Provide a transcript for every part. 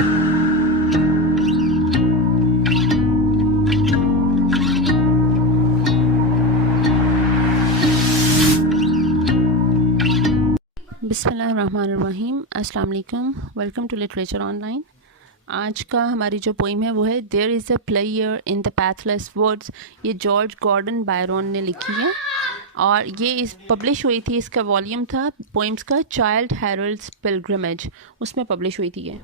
बिस्मिल्लाहिर्रहमानिर्रहीम, अस्सलाम वालेकुम, वेलकम टू लिटरेचर ऑनलाइन। आज का हमारी जो पोइम है वो है there is a pleasure in the pathless woods. ये जॉर्ज गॉर्डन बायरन ने लिखी है और ये पब्लिश हुई थी, इसका वॉल्यूम था पोइम्स का चाइल्ड हेरल्ड्स पिलग्रिमेज, उसमें पब्लिश हुई थी ये।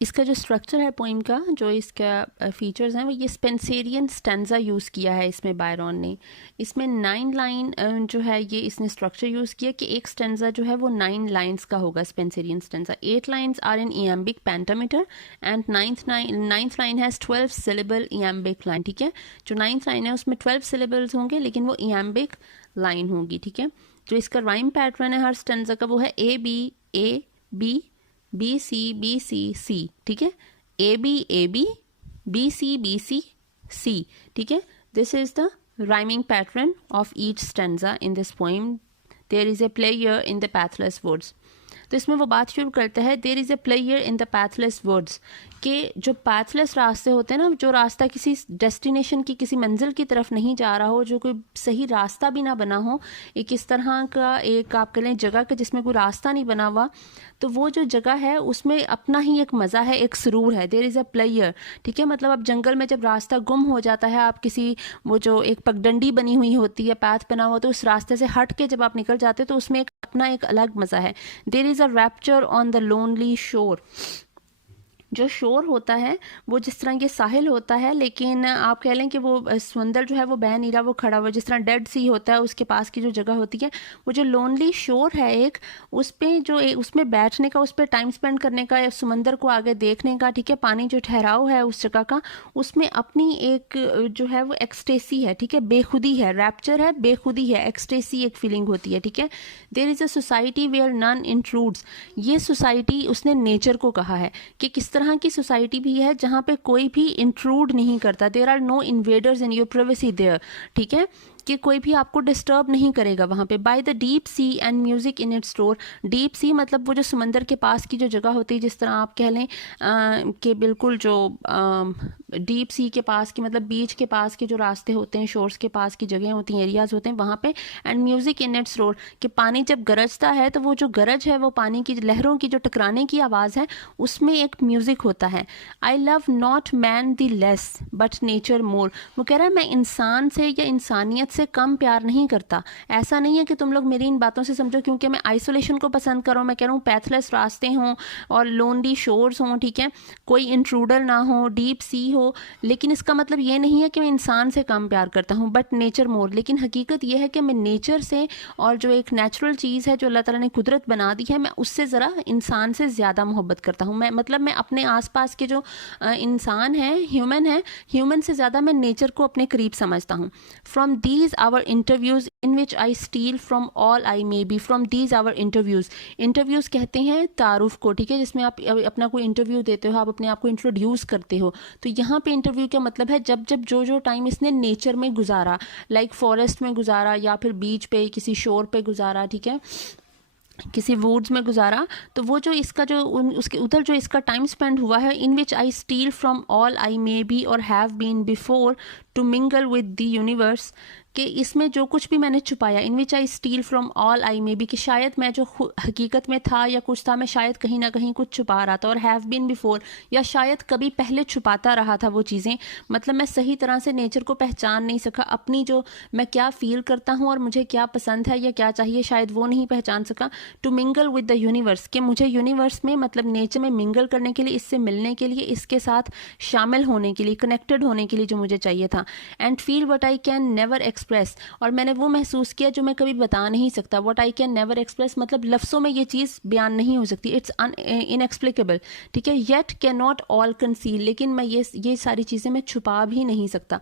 इसका जो स्ट्रक्चर है पोइम का, जो इसका फीचर्स हैं वो ये स्पेंसेरियन स्टेंजा यूज़ किया है इसमें बायरन ने। इसमें 9 लाइन जो है ये इसने स्ट्रक्चर यूज़ किया कि एक स्टेंजा जो है वो 9 लाइंस का होगा Spenserian stanza. 8 lines are in iambic pentameter and ninth line has 12 syllable iambic line. ठीक है, जो 9th लाइन है उसमें 12 सिलेबल्स होंगे लेकिन वो इयम्बिक लाइन होगी। ठीक है, जो इसका राइम पैटर्न है हर स्टेंजा का वो है A B B C C. ठीक है, A B B C C. ठीक है, this is the rhyming pattern of each stanza in this poem there is a player in the pathless woods. तो इसमें वो बात शुरू करता है there is a player in the pathless woods, कि जो पैथलेस रास्ते होते हैं ना, जो रास्ता किसी डेस्टिनेशन की किसी मंजिल की तरफ नहीं जा रहा हो, जो कोई सही रास्ता भी ना बना हो, एक इस तरह का एक आप कह लें जगह का जिसमें कोई रास्ता नहीं बना हुआ, तो वो जो जगह है उसमें अपना ही एक मज़ा है, एक सुरूर है। There is a player. ठीक है, मतलब अब जंगल में जब रास्ता गुम हो जाता है, आप किसी वो जो एक पगडंडी बनी हुई होती है, पैथ बना हुआ, तो उस रास्ते से हट के जब आप निकल जाते हो तो उसमें एक अपना एक अलग मज़ा है। There is a rapture on the lonely shore. जो शोर होता है वो जिस तरह ये साहिल होता है, लेकिन आप कह लें कि वो समंदर जो है वो बह नहीं रहा, वो खड़ा हुआ, जिस तरह डेड सी होता है उसके पास की जो जगह होती है, वो जो लोनली शोर है एक, उस पे जो उसमें बैठने का, उस पर टाइम स्पेंड करने का, समंदर को आगे देखने का, ठीक है, पानी जो ठहराव है उस जगह का, उसमें अपनी एक जो है वो एक्सटेसी है। ठीक है, बेखुदी है, रैप्चर है, बेखुदी है, एक्सटेसी एक फीलिंग होती है। ठीक है, there is a society where none intrudes. ये सोसाइटी उसने नेचर को कहा है कि किस तरह की सोसाइटी भी है जहाँ पे कोई भी इंट्रूड नहीं करता। There are no invaders in your privacy there. ठीक है, कि कोई भी आपको डिस्टर्ब नहीं करेगा वहाँ पे। By the deep sea and music in its store. Deep sea मतलब वो जो समंदर के पास की जो जगह होती है, जिस तरह आप कह लें कि बिल्कुल जो डीप सी के पास की, मतलब बीच के पास के जो रास्ते होते हैं, शोर्स के पास की जगह होती हैं, एरियाज होते हैं वहाँ पे। And music in its roar, कि पानी जब गरजता है तो वो जो गरज है, वो पानी की लहरों की जो टकराने की आवाज़ है, उसमें एक म्यूजिक होता है। I love not man the less but nature more. वो कह रहा है मैं इंसान से या इंसानियत से कम प्यार नहीं करता। ऐसा नहीं है कि तुम लोग मेरी इन बातों से समझो क्योंकि मैं आइसोलेशन को पसंद कर रहा हूँ। मैं कह रहा हूँ पैथलेस रास्ते हों और लोनली शोर्स हों, ठीक है, कोई इंट्रूडर ना हो, डीप सी हो, लेकिन इसका मतलब ये नहीं है कि मैं इंसान से कम प्यार करता हूँ, बट नेचर मोर। लेकिन हकीकत यह है कि मैं नेचर से, और जो एक नेचुरल चीज़ है जो अल्लाह ताला ने कुदरत बना दी है, मैं उससे ज़रा इंसान से ज़्यादा मोहब्बत करता हूँ। मैं अपने आसपास के जो इंसान हैं, ह्यूमन से ज़्यादा मैं नेचर को अपने करीब समझता हूँ। From these our interviews in which I steal from all I may be. From these our interviews कहते हैं तारुफ को, ठीक है, जिसमें आप अपना कोई इंटरव्यू देते हो, आप अपने आप को इंट्रोड्यूस करते हो। तो यहाँ पे इंटरव्यू का मतलब है जब जो टाइम इसने नेचर में गुजारा, लाइक फॉरेस्ट में गुजारा या फिर बीच पे किसी शोर पे गुजारा, ठीक है, किसी वुड्स में गुजारा, तो वो जो इसका जो उसके उधर जो इसका टाइम स्पेंड हुआ है, in which I steal from all I may be or have been before to mingle with the universe, कि इसमें जो कुछ भी मैंने छुपाया, in which I steal from all I may be, कि शायद मैं जो हकीकत में था या कुछ था, मैं शायद कहीं ना कहीं कुछ छुपा रहा था, और हैव बीन बिफोर, या शायद कभी पहले छुपाता रहा था वो चीज़ें। मतलब मैं सही तरह से नेचर को पहचान नहीं सका, अपनी जो मैं क्या फील करता हूँ और मुझे क्या पसंद है या क्या चाहिए, शायद वो नहीं पहचान सका। To mingle with the universe, कि मुझे यूनिवर्स में, मतलब नेचर में मिंगल करने के लिए, इससे मिलने के लिए, इसके साथ शामिल होने के लिए, कनेक्टेड होने के लिए जो मुझे चाहिए था। And feel what I can never express, और मैंने वो महसूस किया जो मैं कभी बता नहीं सकता। What I can never express मतलब लफ्ज़ों में ये चीज़ बयान नहीं हो सकती, इट्स इनएक्सप्लिकेबल, ठीक है। Yet can not all conceal, लेकिन मैं ये सारी चीज़ें मैं छुपा भी नहीं सकता।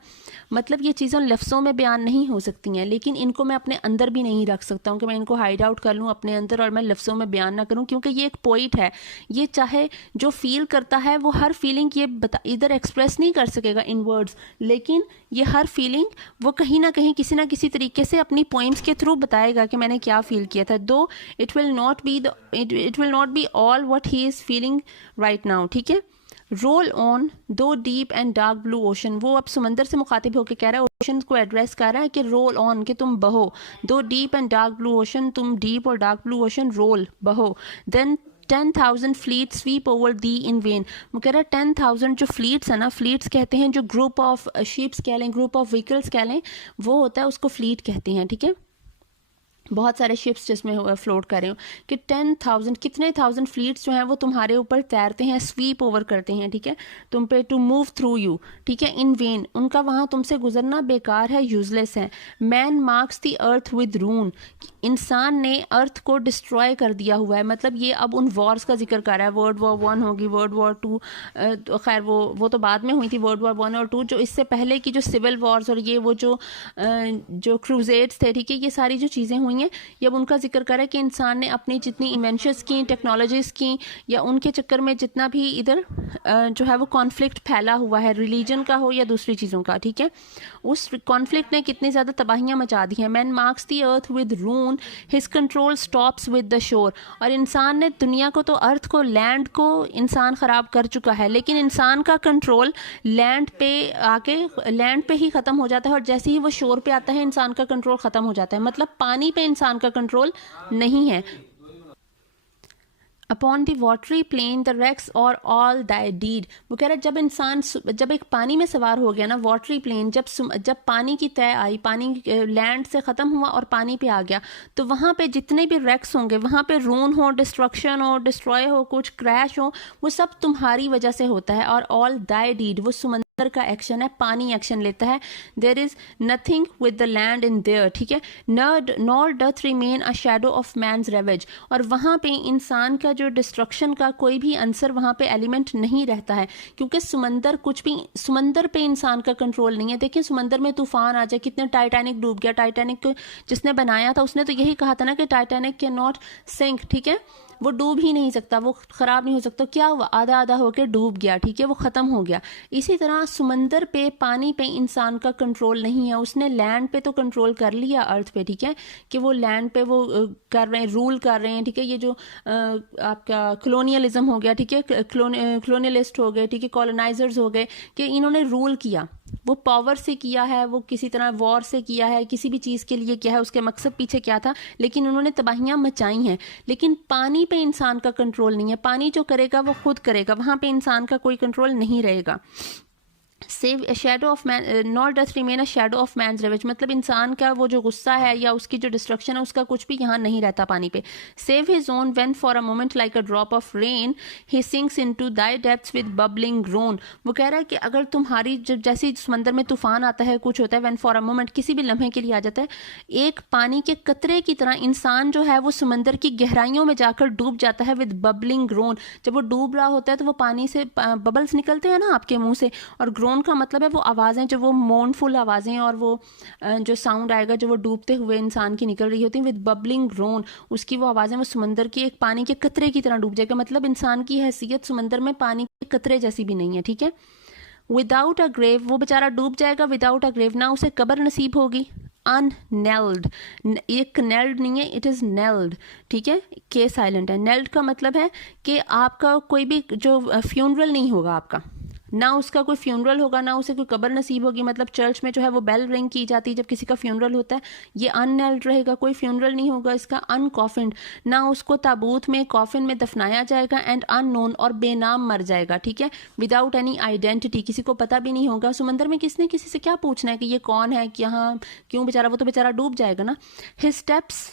मतलब ये चीज़ें लफ्ज़ों में बयान नहीं हो सकती हैं, लेकिन इनको मैं अपने अंदर भी नहीं रख सकता हूँ कि मैं इनको हाइड आउट कर लूँ अपने अंदर और मैं लफ्ज़ों में बयान ना करूँ, क्योंकि ये एक पोइट है। ये चाहे जो फील करता है वो हर फीलिंग ये इधर एक्सप्रेस नहीं कर सकेगा इन वर्ड्स, लेकिन ये हर फीलिंग वो कहीं ना कहीं किसी ना किसी तरीके से अपनी पोइम्स के थ्रू बताएगा कि मैंने क्या फील किया था, दो it will not be all what he is feeling right now, ठीक है। रोल ऑन दो deep and dark blue ocean, वो अब समंदर से मुखातिब होकर कह रहा है, ओशन को एड्रेस कर रहा है कि रोल ऑन, कि तुम बहो, thou deep and dark blue ocean, तुम डीप और डार्क ब्लू ओशन रोल बहो, then 10,000 fleet sweep over thee in vain. वो कह रहा है 10,000 जो फ्लीट्स है ना, फ्लीट्स कहते हैं जो ग्रुप ऑफ शिप्स कह लें, ग्रुप ऑफ व्हीकल्स कह लें, वो होता है, उसको फ्लीट कहते हैं, ठीक है। बहुत सारे शिप्स जिसमें फ्लोट कर रहे हो, कि 10,000 कितने थाउजेंड फ्लीट्स जो हैं वो तुम्हारे ऊपर तैरते हैं, स्वीप ओवर करते हैं, ठीक है, तुम पे, टू मूव थ्रू यू, ठीक है, इन वेन, उनका वहाँ तुमसे गुजरना बेकार है, यूजलेस है। Man marks the earth with ruin, इंसान ने अर्थ को डिस्ट्रॉय कर दिया हुआ है, मतलब ये अब उन वॉर्स का जिक्र कर रहा है, वर्ल्ड वॉर 1 होगी, वर्ल्ड वॉर 2, तो खैर वो तो बाद में हुई थी, वर्ल्ड वॉर 1 और 2, जो इससे पहले की जो सिविल वॉर्स और ये वो जो क्रूजेड्स थे, ठीक है, ये सारी जो चीज़ें हुई हैं, ये अब उनका जिक्र करें कि इंसान ने अपनी जितनी इन्वेंशंस की, टेक्नोलॉजीज़ की, या उनके चक्कर में जितना भी इधर जो है वो कॉन्फ्लिक्ट फैला हुआ है, रिलीजन का हो या दूसरी चीज़ों का, ठीक है, उस कॉन्फ्लिक्ट ने कितनी ज़्यादा तबाहियाँ मचा दी हैं। Man marks the earth with ruin, his control stops with the shore, और इंसान ने दुनिया को, तो अर्थ को, लैंड को इंसान ख़राब कर चुका है, लेकिन इंसान का कंट्रोल लैंड पे आके, लैंड पे ही ख़त्म हो जाता है, और जैसे ही वो शोर पे आता है इंसान का कंट्रोल ख़त्म हो जाता है, मतलब पानी पे इंसान का कंट्रोल नहीं है। Upon the watery plain the wrecks are all thy deed, वो कह रहा है जब इंसान, जब एक पानी में सवार हो गया ना, वाटरी प्लेन, जब पानी की तय आई, पानी लैंड से ख़त्म हुआ और पानी पे आ गया, तो वहाँ पे जितने भी रेक्स होंगे, वहाँ पे रून हो, डिस्ट्रक्शन हो, डिस्ट्रॉय हो, कुछ क्रैश हो, वो सब तुम्हारी वजह से होता है। और ऑल दाई डीड, वो समंदर का एक्शन है, पानी एक्शन लेता है। There is nothing with the land in there, ठीक है, nor doth remain a shadow of man's ravage, और वहाँ पे इंसान का जो डिस्ट्रक्शन का कोई भी आंसर वहाँ पे एलिमेंट नहीं रहता है, क्योंकि समंदर, कुछ भी समंदर पे इंसान का कंट्रोल नहीं है। देखिए समंदर में तूफान आ जाए, कितने, टाइटैनिक डूब गया, टाइटैनिक जिसने बनाया था उसने तो यही कहा था ना कि टाइटैनिक कैन नॉट सिंक, ठीक है, वो डूब ही नहीं सकता, वो ख़राब नहीं हो सकता, क्या हुआ, आधा आधा होकर डूब गया, ठीक है, वो ख़त्म हो गया। इसी तरह समंदर पे, पानी पे इंसान का कंट्रोल नहीं है, उसने लैंड पे तो कंट्रोल कर लिया, अर्थ पे, ठीक है, कि वो लैंड पे वो कर रहे हैं, रूल कर रहे हैं, ठीक है, ये जो आपका कलोनियलिज्म हो गया, ठीक है, कलोनियलिस्ट हो गए, ठीक है, कॉलोनाइजर्स हो गए, कि इन्होंने रूल किया, वो पावर से किया है, वो किसी तरह वॉर से किया है, किसी भी चीज़ के लिए किया है, उसके मकसद पीछे क्या था, लेकिन उन्होंने तबाहियां मचाई हैं। लेकिन पानी पे इंसान का कंट्रोल नहीं है, पानी जो करेगा वो खुद करेगा, वहाँ पे इंसान का कोई कंट्रोल नहीं रहेगा। Save a shadow of man, not doth remain a shadow of man's ravage, मतलब इंसान का वो जो गुस्सा है या उसकी जो डिस्ट्रक्शन है, उसका कुछ भी यहाँ नहीं रहता पानी पे। Save his own when for a moment like a drop of rain he sinks into Dai depths with bubbling grown, वो कह रहा है कि अगर तुम्हारी, जब जैसे समंदर में तूफान आता है, कुछ होता है, व्हेन फॉर अ मोमेंट, किसी भी लम्हे के लिए आ जाता है, एक पानी के कतरे की तरह इंसान जो है वो समंदर की गहराइयों में जाकर डूब जाता है, विद बबलिंग ग्रोन, जब वो डूब रहा होता है तो वो पानी से बबल्स निकलते हैं ना आपके मुंह से, और ग्रोन का मतलब है वो आवाज़ें, जो वो मोर्नफुल आवाज़ें, और वो जो साउंड आएगा जो वो डूबते हुए इंसान की निकल रही होती है, विद बबलिंग ग्रोन, उसकी वो आवाज़ें, वो समंदर की एक पानी के कतरे की तरह डूब जाएगा, मतलब इंसान की हैसियत समंदर में पानी के कतरे जैसी भी नहीं है, ठीक है। विदाउट अ ग्रेव, वो बेचारा डूब जाएगा, विदाउट अ ग्रेव, ना उसे कब्र नसीब होगी। अननेल्ड, एक नेल्ड नहीं है, इट इज़ नेल्ड, ठीक है, के साइलेंट है। नेल्ड का मतलब है कि आपका कोई भी जो फ्यूनरल नहीं होगा आपका, ना उसका कोई फ्यूनरल होगा, ना उसे कोई कब्र नसीब होगी, मतलब चर्च में जो है वो बेल रिंग की जाती है जब किसी का फ्यूनरल होता है, ये अननेल्ड रहेगा, कोई फ्यूनरल नहीं होगा इसका। अनकॉफिन्ड, ना उसको ताबूत में, कॉफिन में दफनाया जाएगा। एंड अननोन, और बेनाम मर जाएगा, ठीक है, विदाउट एनी आइडेंटिटी, किसी को पता भी नहीं होगा। समंदर में किसने किसी से क्या पूछना है कि ये कौन है, कि यहाँ क्यों, बेचारा, वो तो बेचारा डूब जाएगा ना। His steps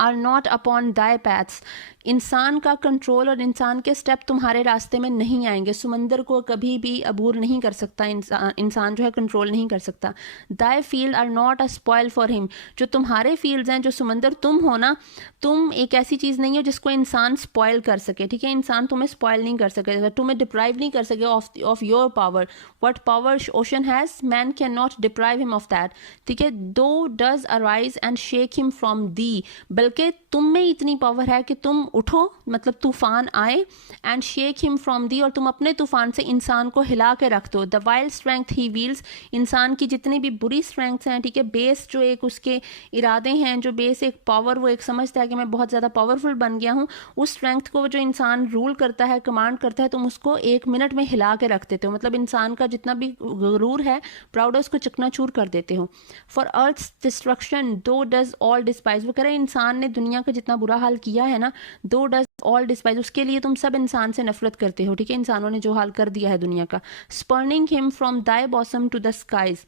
are not upon thy paths, इंसान का कंट्रोल और इंसान के स्टेप तुम्हारे रास्ते में नहीं आएंगे। समंदर को कभी भी अबूर नहीं कर सकता इंसान जो है, कंट्रोल नहीं कर सकता। Thy field are not a spoil for him, जो तुम्हारे फील्ड्स हैं, जो समंदर तुम हो ना, तुम एक ऐसी चीज़ नहीं हो जिसको इंसान स्पॉयल कर सके, ठीक है, इंसान तुम्हें स्पॉयल नहीं कर सके, तुम्हें डिप्राइव नहीं कर सके of your power. What power ocean has, man can not deprive him of that, ठीक है। दो does arise and shake him from the, बल्कि बल्कि तुम में इतनी पावर है कि तुम उठो, मतलब तूफान आए, and shake him from the, और तुम अपने तूफान से इंसान को हिला के रख दो। The wild strength he wheels, इंसान की जितनी भी बुरी स्ट्रेंथ्स हैं, ठीक है, बेस जो एक उसके इरादे हैं, जो बेस एक पावर, वो एक समझता है कि मैं बहुत ज़्यादा पावरफुल बन गया हूँ, उस स्ट्रेंथ को जो इंसान रूल करता है, कमांड करता है, तुम उसको 1 मिनट में हिला के रख देते हो। मतलब इंसान का जितना भी गुरूर है, प्राउड है, उसको चकनाचूर कर देते हो। फॉर अर्थ डिस्ट्रक्शन दो डज ऑल डिस्पाइज, वो कह रहे हैं इंसान ने दुनिया का जितना बुरा हाल किया है ना, दो डज ऑल डिस्पाइज, उसके लिए तुम सब इंसान से नफरत करते हो, ठीक है, इंसानों ने जो हाल कर दिया है दुनिया का। Spurning him from thy bosom to the skies,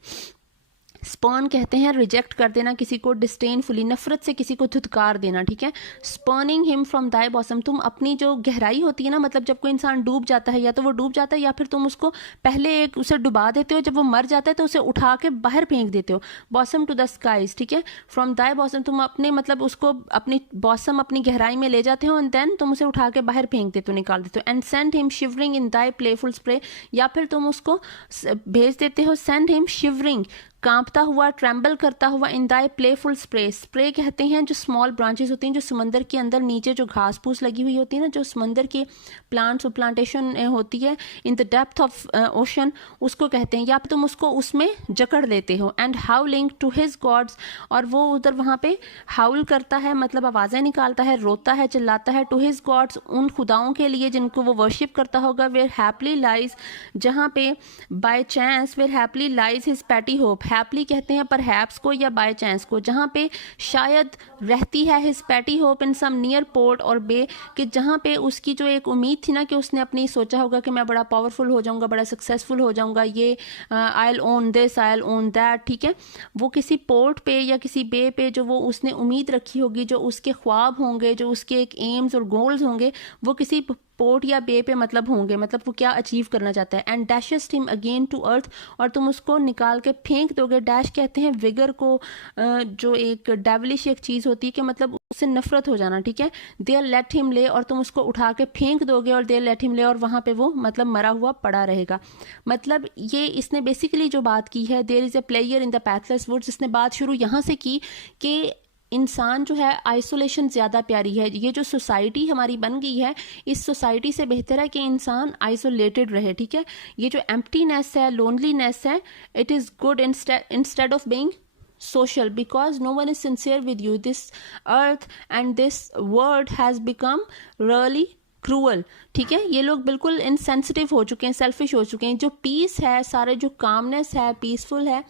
spurn कहते हैं रिजेक्ट कर देना किसी को, डिस्डेनफुली, नफरत से किसी को धुतकार देना, ठीक है। स्पर्निंग हिम फ्रॉम दाई बॉसम, तुम अपनी जो गहराई होती है ना, मतलब जब कोई इंसान डूब जाता है, या तो वो डूब जाता है या फिर तुम उसको पहले एक उसे डुबा देते हो, जब वो मर जाता है तो उसे उठा के बाहर फेंक देते हो। बॉसम टू द स्काइज, ठीक है, फ्रॉम दाई बॉसम, तुम अपने मतलब उसको अपनी बॉसम अपनी गहराई में ले जाते हो, एंड देन तुम उसे उठा के बाहर फेंक देते हो, निकाल देते हो। And send him shivering in Dai playful spray, या फिर तुम उसको भेज देते हो, सेंड हिम शिवरिंग, कांपता हुआ, ट्रैम्बल करता हुआ, इन दाई प्लेफुल स्प्रे, स्प्रे कहते हैं जो स्मॉल ब्रांचेस होती हैं, जो समंदर के अंदर नीचे जो घास फूस लगी हुई होती है ना, जो समंदर के प्लांट्स और प्लांटेशन होती है in the depth of ocean, उसको कहते हैं। या फिर तुम उसको उसमें जकड़ लेते हो। And howling to his gods, और वो उधर वहाँ पे हाउल करता है, मतलब आवाज़ें निकालता है, रोता है, चिल्लाता है, टू हिज गॉड्स, उन खुदाओं के लिए जिनको वो वर्शिप करता होगा, वेयर हैप्पली लाइज, जहाँ पे by chance, where haply lies his petty hope, haply कहते हैं परहैप्स को या बाय चांस को, जहाँ पे शायद रहती है his petty hope in some near port or bay, कि जहाँ पे उसकी जो एक उम्मीद थी ना, कि उसने अपनी सोचा होगा कि मैं बड़ा पावरफुल हो जाऊंगा, बड़ा सक्सेसफुल हो जाऊंगा, ये I will own this, I will own that, ठीक है, वो किसी पोर्ट पे या किसी बे पे जो वो उसने उम्मीद रखी होगी, जो उसके ख्वाब होंगे, जो उसके एक एम्स और गोल्स होंगे, वो किसी पोर्ट या बे पे मतलब होंगे, मतलब वो क्या अचीव करना चाहता है। And dashest him again to earth, और तुम उसको निकाल के फेंक दोगे। डैश कहते हैं विगर को, जो एक डेवलिश एक चीज़ होती है कि मतलब उससे नफरत हो जाना, ठीक है। देयर लेट हिम ले, और तुम उसको उठा के फेंक दोगे, और देयर लेट हिम ले, और वहाँ पे वो मतलब मरा हुआ पड़ा रहेगा। मतलब ये इसने बेसिकली जो बात की है, there is a player in the pathless woods, इसने बात शुरू यहाँ से की कि इंसान जो है आइसोलेशन ज़्यादा प्यारी है। ये जो सोसाइटी हमारी बन गई है, इस सोसाइटी से बेहतर है कि इंसान आइसोलेटेड रहे, ठीक है। ये जो एम्प्टीनेस है, लोनलीनेस है, it is good instead of being social, because no one is sincere with you. This earth and this world has become really cruel, ठीक है। ये लोग बिल्कुल इनसेंसिटिव हो चुके हैं, सेल्फिश हो चुके हैं। जो पीस है, सारे जो कामनेस है, पीसफुल है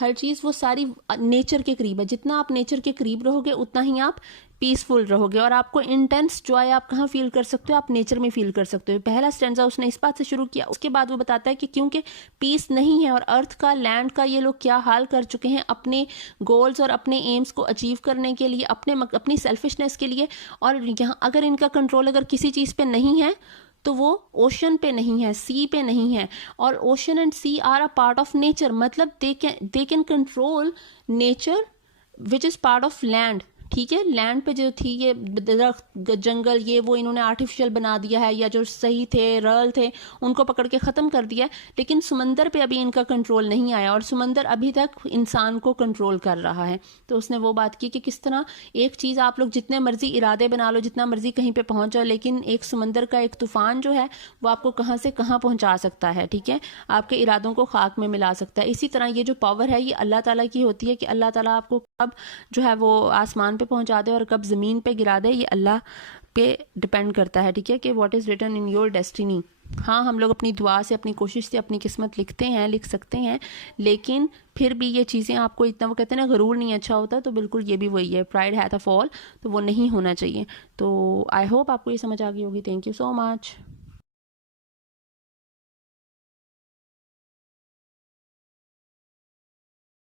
हर चीज़, वो सारी नेचर के करीब है। जितना आप नेचर के करीब रहोगे उतना ही आप पीसफुल रहोगे, और आपको इंटेंस जॉय आप कहाँ फील कर सकते हो, आप नेचर में फील कर सकते हो। पहला स्टैंजा उसने इस बात से शुरू किया, उसके बाद वो बताता है कि क्योंकि पीस नहीं है, और अर्थ का, लैंड का ये लोग क्या हाल कर चुके हैं अपने गोल्स और अपने एम्स को अचीव करने के लिए, अपनी सेल्फिशनेस के लिए। और यहाँ अगर इनका कंट्रोल अगर किसी चीज़ पे नहीं है, तो वो ओशन पे नहीं है, सी पे नहीं है। और ocean and sea are a part of nature, मतलब they can control nature which is part of land, ठीक है। लैंड पे जो थी ये दरख्त, जंगल, ये वो इन्होंने आर्टिफिशियल बना दिया है, या जो सही थे, रल थे, उनको पकड़ के ख़त्म कर दिया है। लेकिन समंदर पे अभी इनका कंट्रोल नहीं आया, और समंदर अभी तक इंसान को कंट्रोल कर रहा है। तो उसने वो बात की कि किस तरह एक चीज़ आप लोग जितने मर्जी इरादे बना लो, जितना मर्जी कहीं पे पहुंच जाओ, लेकिन एक समंदर का एक तूफान जो है वो आपको कहाँ से कहाँ पहुँचा सकता है, ठीक है, आपके इरादों को खाक में मिला सकता है। इसी तरह ये जो पावर है, ये अल्लाह ताला की होती है, कि अल्लाह ताला आपको कब जो है वो आसमान पे पहुंचा दे और कब ज़मीन पे गिरा दे, ये अल्लाह पे डिपेंड करता है, ठीक है, कि what is written in your destiny. हाँ, हम लोग अपनी दुआ से, अपनी कोशिश से अपनी किस्मत लिख सकते हैं, लेकिन फिर भी ये चीज़ें आपको इतना, वो कहते हैं ना, गरूर नहीं अच्छा होता, तो बिल्कुल ये भी वही है, प्राइड हैथ अ फॉल, तो वो नहीं होना चाहिए। तो आई होप आपको ये समझ आ गई होगी। Thank you so much.